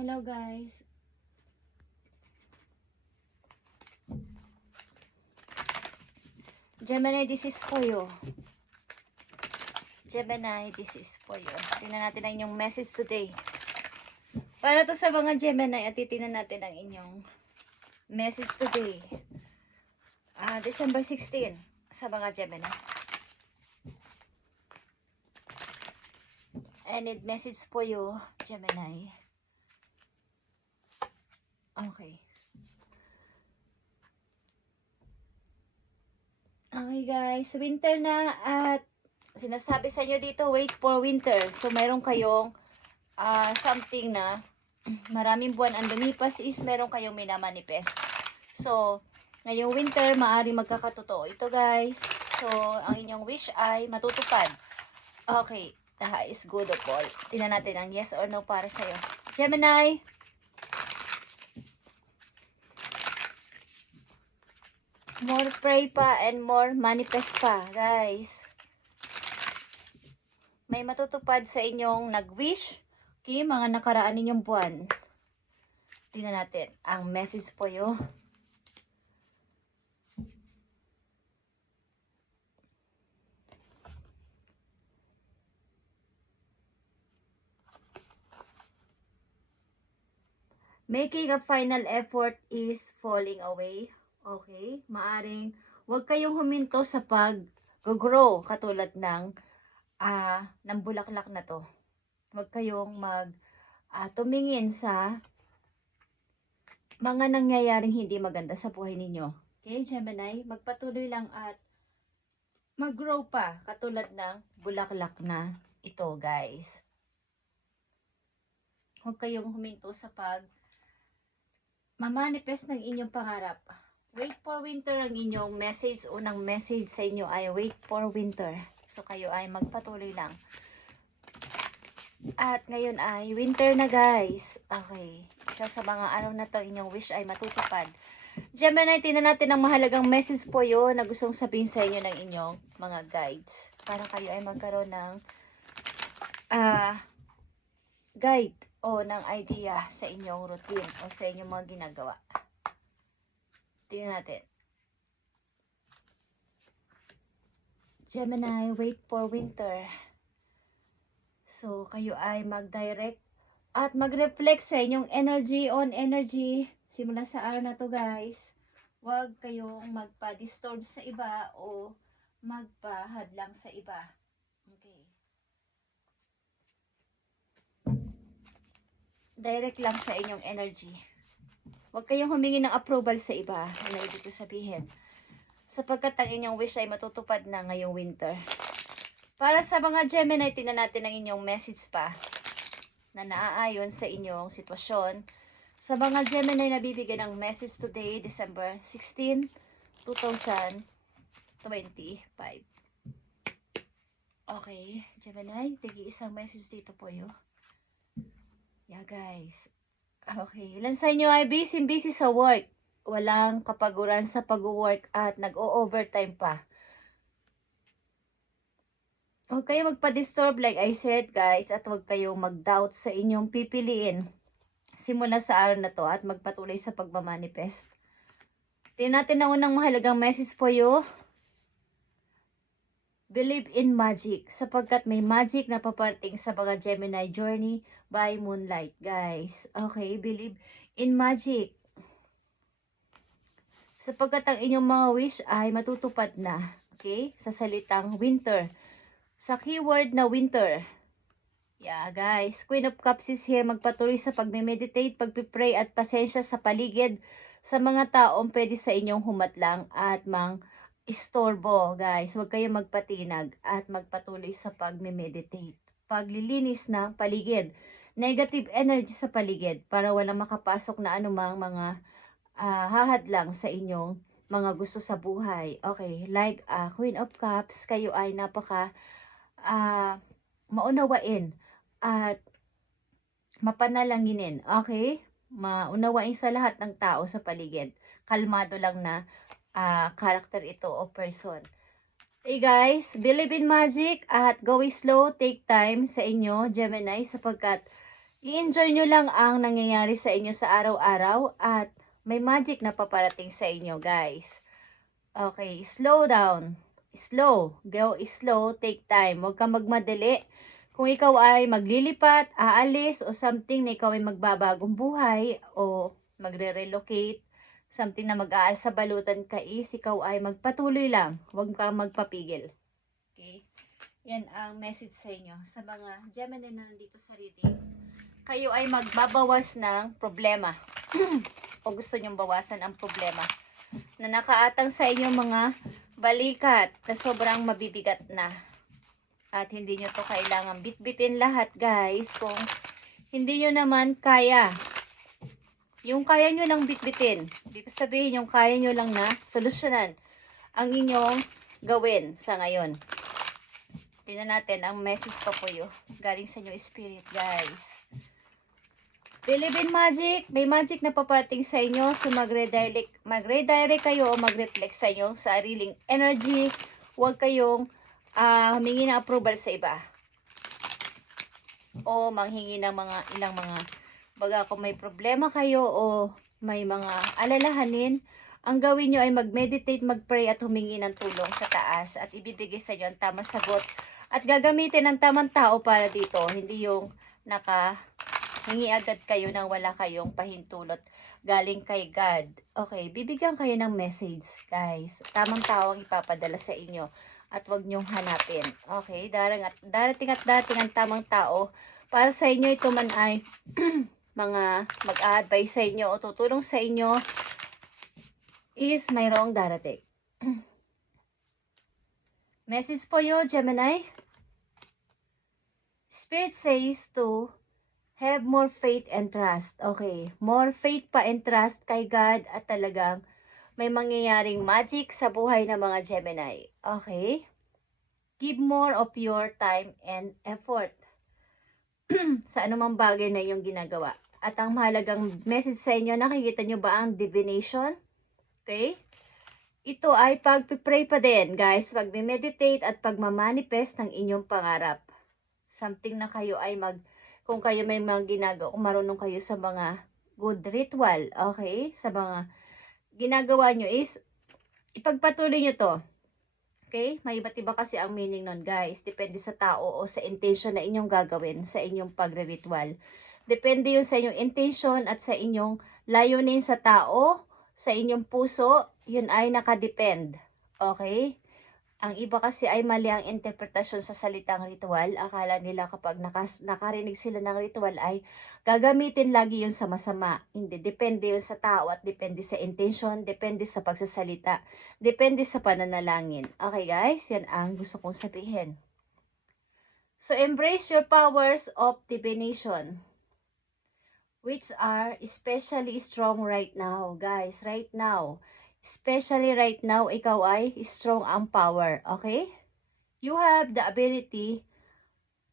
Hello guys. Gemini, this is for you. Gemini, this is for you. Tingnan natin ang inyong message today. Para to sa mga Gemini at titingnan natin ang inyong message today. December 16 sa mga Gemini. I need message for you, Gemini. Okay. Okay guys, winter na at sinasabi sa inyo dito, wait for winter. So mayroon kayong something na maraming buwan ang lumipas is meron kayong minamanifest. So, ngayong winter, maaari magkakatotoo ito guys. So, ang inyong wish ay matutupad. Okay, is good of all. Tingnan natin ang yes or no para sa'yo. Gemini! More pray pa and more manifest pa, guys. May matutupad sa inyong nag-wish. Okay, mga nakaraan ninyong buwan. Tingnan natin ang message po yun. Making a final effort is falling away. Okay, maaring huwag kayong huminto sa pag-grow katulad ng bulaklak na to. Huwag kayong tumingin sa mga nangyayaring hindi maganda sa buhay ninyo. Okay, Gemini, magpatuloy lang at mag-grow pa katulad ng bulaklak na ito, guys. Huwag kayong huminto sa mamanifest ng inyong pangarap. Wait for winter ang inyong message. Unang message sa inyo ay wait for winter. So, kayo ay magpatuloy lang. At ngayon ay winter na guys. Okay. Isa sa mga araw na to, inyong wish ay matutupad. Gemini, tingnan natin ang mahalagang message po yun na gustong sabihin sa inyo ng inyong mga guides. Para kayo ay magkaroon ng guide o ng idea sa inyong routine o sa inyong mga ginagawa. Tingnan natin. Gemini, wait for winter. So, kayo ay mag-direct at mag-reflect sa inyong energy on energy. Simula sa araw na to guys. Huwag kayong magpa-disturb sa iba o magpa-hadlang sa iba. Okay. Direct lang sa inyong energy. Huwag kayong humingi ng approval sa iba. Ano ibig sabihin? Sapagkat ang inyong wish ay matutupad na ngayong winter. Para sa mga Gemini, tingnan natin ang inyong message pa na naaayon sa inyong sitwasyon. Sa mga Gemini na bibigyan ng message today, December 16, 2025. Okay, Gemini, tig-isang message dito po yun. Yeah, guys. Okay, ilan sa inyo ay busy sa work. Walang kapaguran sa pag-work at nag-o-overtime pa. Huwag kayong magpa-disturb like I said guys at huwag kayong mag-doubt sa inyong pipiliin. Simula sa araw na to at magpatuloy sa pagmamanifest. Tingnan natin ang unang mahalagang message po you. Believe in magic sapagkat may magic na paparating sa mga Gemini journey by moonlight guys. Okay, believe in magic. Sapagkat ang inyong mga wish ay matutupad na. Okay? Sa salitang winter. Sa keyword na winter. Yeah, guys. Queen of Cups is here. Magpatuloy sa pagme-meditate, pagpipray at pasensya sa paligid sa mga taong pwede sa inyong humatlang at istorbo, guys. Huwag kayong magpatinag at magpatuloy sa pagme-meditate. Paglilinis ng paligid. Negative energy sa paligid para walang makapasok na anumang mga hahadlang sa inyong mga gusto sa buhay. Okay, like Queen of Cups, kayo ay napaka maunawain at mapanalanginin. Okay? Maunawain sa lahat ng tao sa paligid. Kalmado lang na character ito o person. Hey guys, believe in magic at go slow, take time sa inyo, Gemini, sapagkat I-enjoy nyo lang ang nangyayari sa inyo sa araw-araw at may magic na paparating sa inyo, guys. Okay, slow down. Slow. Go slow, take time. Huwag kang magmadali. Kung ikaw ay maglilipat, aalis, o something na ikaw ay magbabagong buhay, o magre-relocate, something na mag-aal sa balutan ka is, ikaw ay magpatuloy lang. Huwag kang magpapigil. Okay? Yan ang message sa inyo. Sa mga Gemini na nandito sa reading, kayo ay magbabawas ng problema. O gusto nyong bawasan ang problema na nakaatang sa inyong mga balikat na sobrang mabibigat na. At hindi nyo to kailangan bitbitin lahat, guys. Kung hindi nyo naman kaya. Yung kaya nyo lang bitbitin. Hindi ko sabihin yung kaya nyo lang na solusyonan ang inyong gawin sa ngayon. Tingnan natin ang message pa po yun. Galing sa inyong spirit, guys. Believe in magic. May magic na paparating sa inyo. So mag-redirect kayo o mag-reflect sa inyong sariling energy. Huwag kayong humingi ng approval sa iba. O manghingi ng ilang mga baga kung may problema kayo o may mga alalahanin, ang gawin nyo ay mag-meditate, mag-pray at humingi ng tulong sa taas at ibibigay sa inyo ang tamang sagot at gagamitin ang tamang tao para dito. Hindi yung hingi agad kayo nang wala kayong pahintulot galing kay God. Okay, bibigyan kayo ng message, guys. Tamang tao ang ipapadala sa inyo at wag nyong hanapin. Okay, darating ang tamang tao para sa inyo. Ito man ay mga mag-a-advise sa inyo o tutulong sa inyo is mayroong darating. Message po yun, Gemini. Spirit says to have more faith and trust. Okay. More faith pa and trust kay God at talagang may mangyayaring magic sa buhay ng mga Gemini. Okay. Give more of your time and effort sa anumang bagay na iyong ginagawa. At ang mahalagang message sa inyo, nakikita nyo ba ang divination? Okay. Ito ay pag-pray pa din, guys. Pag-meditate at pagmamanifest ng inyong pangarap. Something na kayo ay kung kayo may mga ginagawa, kung marunong kayo sa mga good ritual, okay? Sa mga ginagawa nyo is, ipagpatuloy nyo to. Okay? May iba't iba kasi ang meaning nun, guys. Depende sa tao o sa intention na inyong gagawin sa inyong pagre-ritual. Depende yun sa inyong intention at sa inyong layunin sa tao, sa inyong puso, yun ay nakadepend. Okay? Ang iba kasi ay mali ang interpretasyon sa salitang ritual. Akala nila kapag nakarinig sila ng ritual ay gagamitin lagi yun sa masama. Hindi. Depende yun sa tao at depende sa intention, depende sa pagsasalita, depende sa pananalangin. Okay, guys? Yan ang gusto kong sabihin. So, embrace your powers of divination, which are especially strong right now, guys. Right now. Especially right now, ikaw ay strong ang power, okay? You have the ability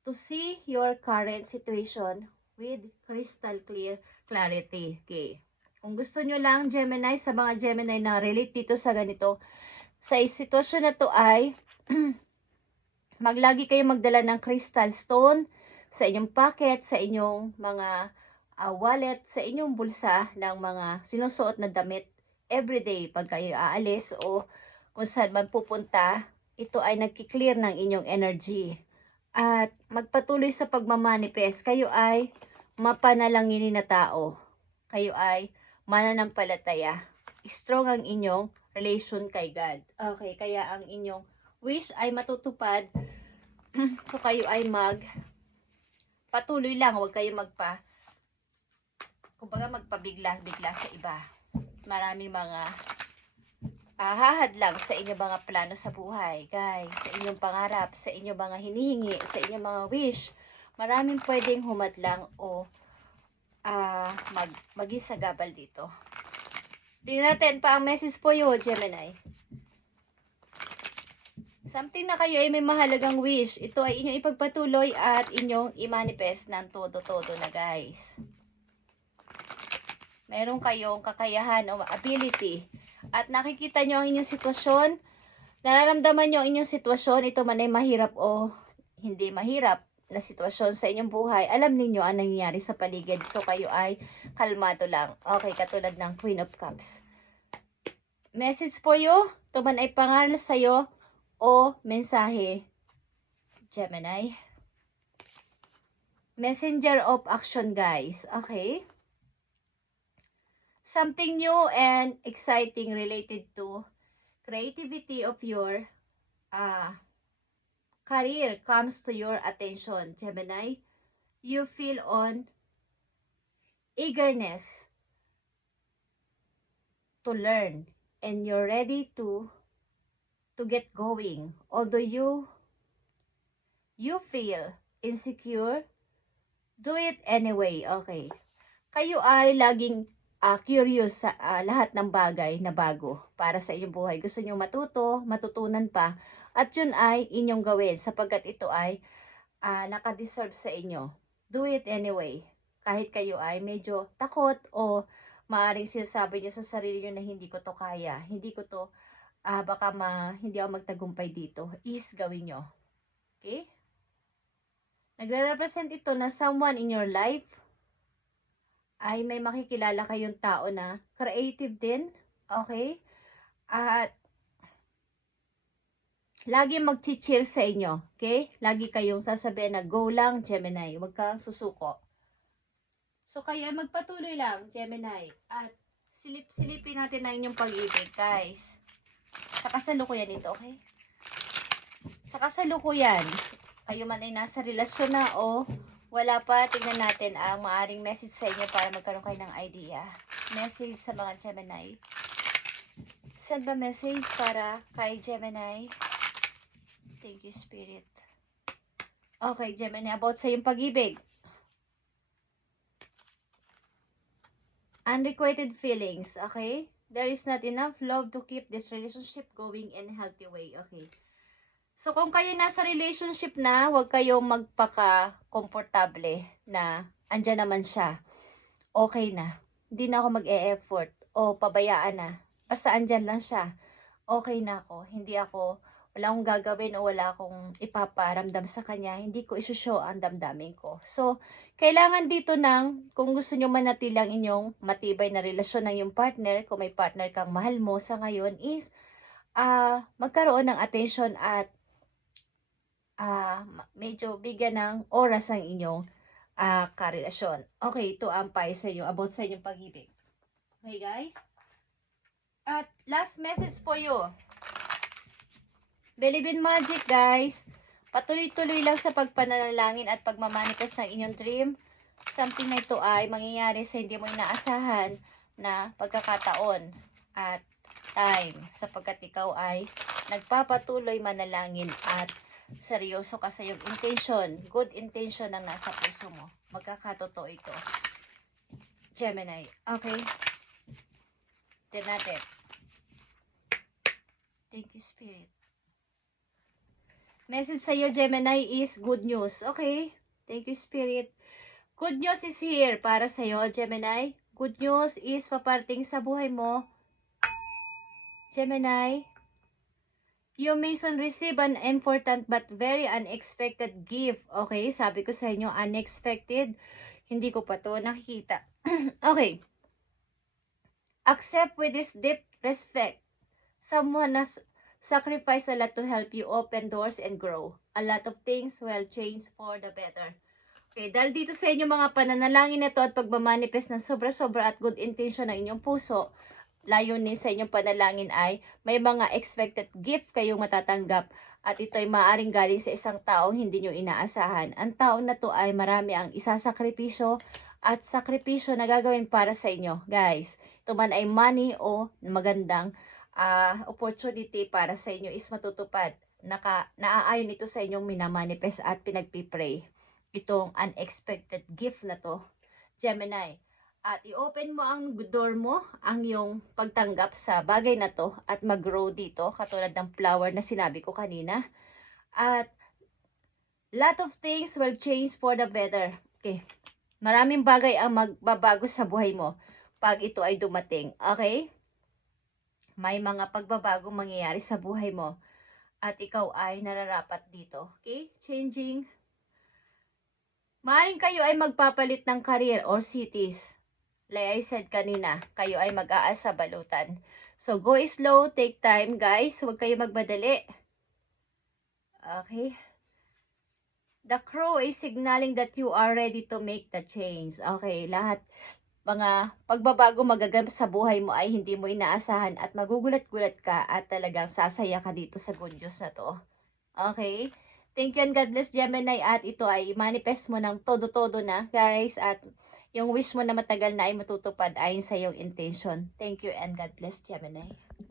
to see your current situation with crystal clear clarity, okay? Kung gusto nyo lang, Gemini, sa mga Gemini na relate dito sa ganito, sa sitwasyon na to ay, maglagi kayo magdala ng crystal stone sa inyong pocket, sa inyong mga wallet, sa inyong bulsa ng mga sinusuot na damit, everyday pag kayo aalis o kung saan man pupunta, ito ay nagki-clear ng inyong energy. At magpatuloy sa pagmamanifest, kayo ay mapanalanginin na tao. Kayo ay mananampalataya. Strong ang inyong relation kay God. Okay, kaya ang inyong wish ay matutupad. So kayo ay patuloy lang, huwag kayo magpabigla-bigla sa iba. Maraming mga hahadlang sa inyong mga plano sa buhay, guys, sa inyong pangarap, sa inyong mga hinihingi, sa inyong mga wish. Maraming pwedeng humadlang o magisagabal dito. Tingnan natin pa ang message po yun, Gemini. Something na kayo ay may mahalagang wish. Ito ay inyong ipagpatuloy at inyong i-manifest ng todo-todo na, guys. Meron kayong kakayahan o ability. At nakikita nyo ang inyong sitwasyon. Nararamdaman nyo ang inyong sitwasyon. Ito man ay mahirap o hindi mahirap. na sitwasyon sa inyong buhay, alam ninyo ang nangyayari sa paligid. So, kayo ay kalmado lang. Okay, katulad ng Queen of Cups. Message po you, ito man ay pangaral sa'yo o mensahe, Gemini. Messenger of action, guys. Okay? Something new and exciting related to creativity of your career comes to your attention, Gemini. You feel on eagerness to learn and you're ready to get going. Although you feel insecure, do it anyway. Okay. Kayo ay laging curious sa lahat ng bagay na bago para sa inyong buhay. Gusto nyo matutunan pa, at yun ay inyong gawin sapagkat ito ay nakadeserve sa inyo. Do it anyway. Kahit kayo ay medyo takot o maaaring sinasabi nyo sa sarili nyo na hindi ko to kaya, hindi ko to, hindi ako magtagumpay dito, is gawin nyo. Okay? Nagre-represent ito na someone in your life ay may makikilala kayong tao na creative din, okay? At lagi mag-cheer sa inyo, okay? Lagi kayong sasabihin na go lang, Gemini, huwag kang susuko. So, kayo ay magpatuloy lang, Gemini, at silipin natin na inyong pag-ibig, guys. Sa kasalukuyan ito, okay? Sa kasalukuyan, kayo man ay nasa relasyon na o wala pa, tingnan natin ang maaring message sa inyo para magkaroon kayo ng idea. Message sa mga Gemini. Send ba message para kay Gemini? Thank you, Spirit. Okay, Gemini, about sa iyong pag-ibig. Unrequited feelings, okay? There is not enough love to keep this relationship going in a healthy way, okay? So, kung kayo nasa relationship na, huwag kayong magpaka-komportable na andyan naman siya. Okay na. Hindi na ako mag-e-effort o pabayaan na. Basta andyan lang siya. Okay na ako. Wala akong gagawin o wala akong ipaparamdam sa kanya. Hindi ko isushow ang damdamin ko. So, kailangan dito kung gusto nyo manatilang inyong matibay na relasyon ng iyong partner, kung may partner kang mahal mo sa ngayon, is magkaroon ng attention at medyo bigyan ng oras ang inyong karelasyon. Okay, ito ang payo sa inyo about sa inyong pag-ibig. Okay, guys? At last message po you. Believe in magic, guys. Patuloy-tuloy lang sa pagpanalangin at pagmamanifest ng inyong dream. Something na ito ay mangyayari sa hindi mo inaasahan na pagkakataon at time, sapagkat ikaw ay nagpapatuloy manalangin at seryoso ka sa iyong intention, good intention ang nasa puso mo. Magkakatotoo ito, Gemini. Okay? Tignan natin. Thank you, Spirit. Message sa iyo, Gemini, is good news. Okay? Thank you, Spirit. Good news is here para sa iyo, Gemini. Good news is paparating sa buhay mo, Gemini. You may soon receive an important but very unexpected gift. Okay, sabi ko sa inyo, unexpected. Hindi ko pa to nakikita. Okay. Accept with this deep respect. Someone has sacrificed a lot to help you open doors and grow. A lot of things will change for the better. Okay, dahil dito sa inyo mga pananalangin na to at pagmamanifest ng sobra-sobra at good intention ng inyong puso, layunin sa inyong panalangin ay may mga expected gift kayong matatanggap at ito ay maaaring galing sa isang taong hindi nyo inaasahan. Ang taong na to ay marami ang isasakripisyo at sakripisyo na gagawin para sa inyo, guys. Ito man ay money o magandang opportunity para sa inyo is matutupad. Naaayon ito sa inyong minamanifest at pinagpipray. Itong unexpected gift na to, Gemini. At i-open mo ang door mo, ang iyong pagtanggap sa bagay na to at mag-grow dito, katulad ng flower na sinabi ko kanina. At lot of things will change for the better. Okay. Maraming bagay ang magbabago sa buhay mo pag ito ay dumating. Okay? May mga pagbabago mangyayari sa buhay mo at ikaw ay nararapat dito. Okay? Changing Maaaring kayo ay magpapalit ng career or cities. Like I said kanina, kayo ay mag-aasa balutan. So, go slow, take time, guys. Huwag kayo magmadali. Okay? The crow is signaling that you are ready to make the change. Okay, lahat mga pagbabago magaganap sa buhay mo ay hindi mo inaasahan at magugulat-gulat ka at talagang sasaya ka dito sa good news na to. Okay? Thank you and God bless Gemini at ito ay manifest mo ng todo-todo na guys at yung wish mo na matagal na ay matutupad ayon sa iyong intention. Thank you and God bless Gemini.